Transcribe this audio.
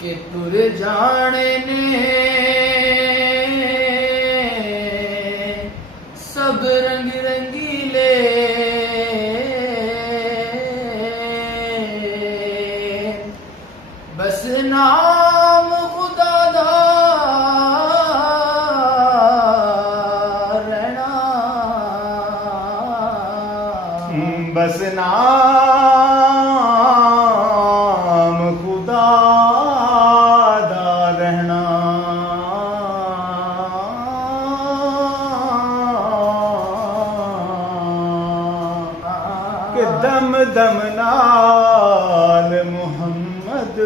के तुर जाने ने सब रंग रंगीले बस नाम खुदा दा रहना बस नाम खुदा दा रहना कि दम दम नाल मुहम्मद